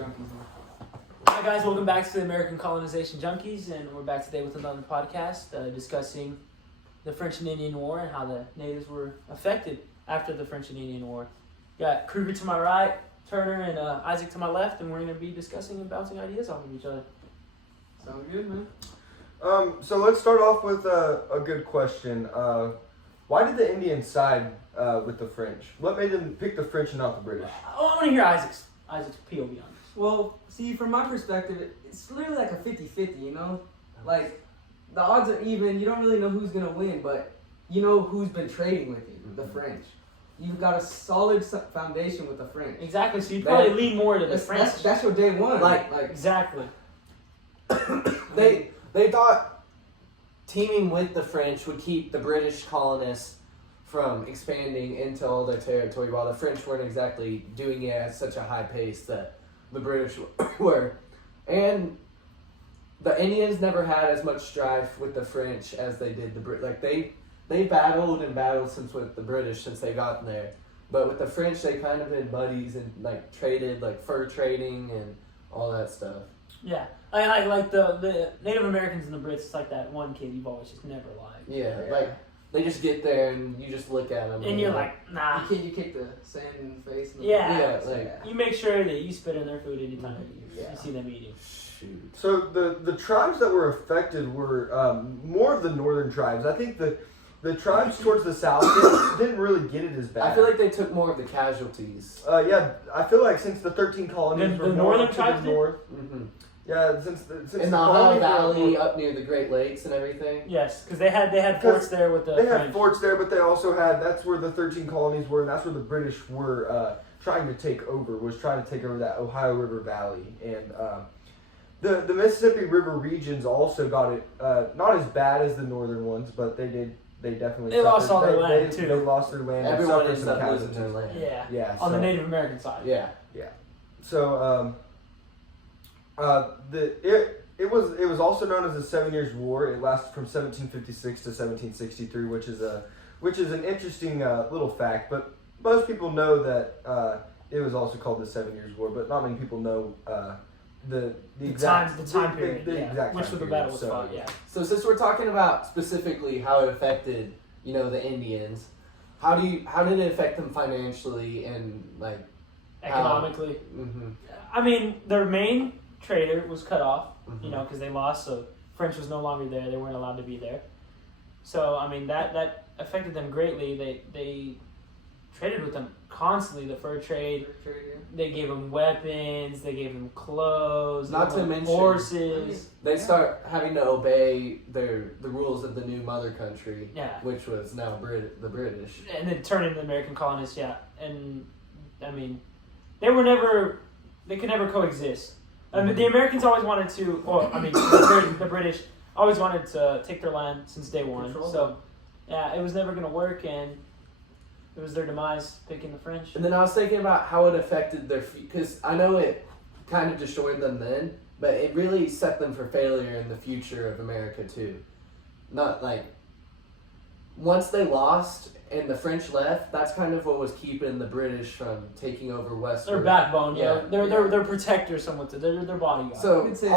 Junkies. Hi guys, welcome back to the American Colonization Junkies, and we're back today with another podcast discussing the French and Indian War and how the natives were affected after the French and Indian War. Got Kruger to my right, Turner and Isaac to my left, and we're going to be discussing and bouncing ideas off of each other. Sounds good, man. So let's start off with a good question. Why did the Indians side with the French? What made them pick the French and not the British? I want to hear Isaac's POV on this. Well, see, from my perspective, it's literally like a 50-50, you know? Like, the odds are even. You don't really know who's going to win, but you know who's been trading with you, the French. You've got a solid foundation with the French. Exactly, so you'd probably lean more to the French. That's your day one. Like exactly. They thought teaming with the French would keep the British colonists from expanding into all their territory, while the French weren't exactly doing it at such a high pace that the British were. And the Indians never had as much strife with the French as they did the Brit. Like they battled and battled with the British since they got there. But with the French, they kind of been buddies and like traded, like fur trading and all that stuff. Yeah, like the Native Americans and the Brits. It's like that one kid you've always just never liked. Yeah, like they just get there and you just look at them and you're like, nah. You kick the sand in the face. Yeah, like you make sure that you spit in their food anytime you see them eating. shoot. So the tribes that were affected were more of the northern tribes. I think the tribes towards the south didn't really get it as bad. I feel like they took more of the casualties. Yeah, I feel like since the 13 colonies The were northern to tribes the north. Mm-hmm. Yeah, since In the Ohio Valley, up near the Great Lakes and everything. Yes, because they had forts there with the They French. had forts there, but they also had, that's where the 13 colonies were, and that's where the British were trying to take over that Ohio River Valley. And the Mississippi River regions also got it, not as bad as the northern ones, but they definitely They lost all their land, too. They lost their land. Everyone and ends suffered up some losing their casualties. land. Yeah, Yeah, on the so- Native American side. Yeah. So it was also known as the 7 Years' War. It lasted from 1756 to 1763, which is an interesting little fact. But most people know that it was also called the 7 Years' War, but not many people know the exact time period, the exact which time was the period. battle was So, fought. Yeah. So since we're talking about specifically how it affected, the Indians, how did it affect them financially and like Economically, Mm-hmm. I mean, their main trader was cut off. Mm-hmm. Because they lost, so French was no longer there. They weren't allowed to be there. So I mean that affected them greatly. They traded with them constantly. The fur trade. They gave them weapons. They gave them clothes. Not they to gave them mention horses. They start having to obey the rules of the new mother country, Yeah. which was now the British. And then turn into the American colonists. Yeah, and I mean, they could never coexist. I mean, the Americans always wanted to, the British always wanted to take their land since day one. Control So, yeah, it was never going to work, and it was their demise picking the French. And then I was thinking about how it affected because I know it kind of destroyed them then, but it really set them for failure in the future of America too. Not like, once they lost and the French left, that's kind of what was keeping the British from taking over Western. Their backbone, Yeah. They're protectors somewhat. They're bodyguards. So You could say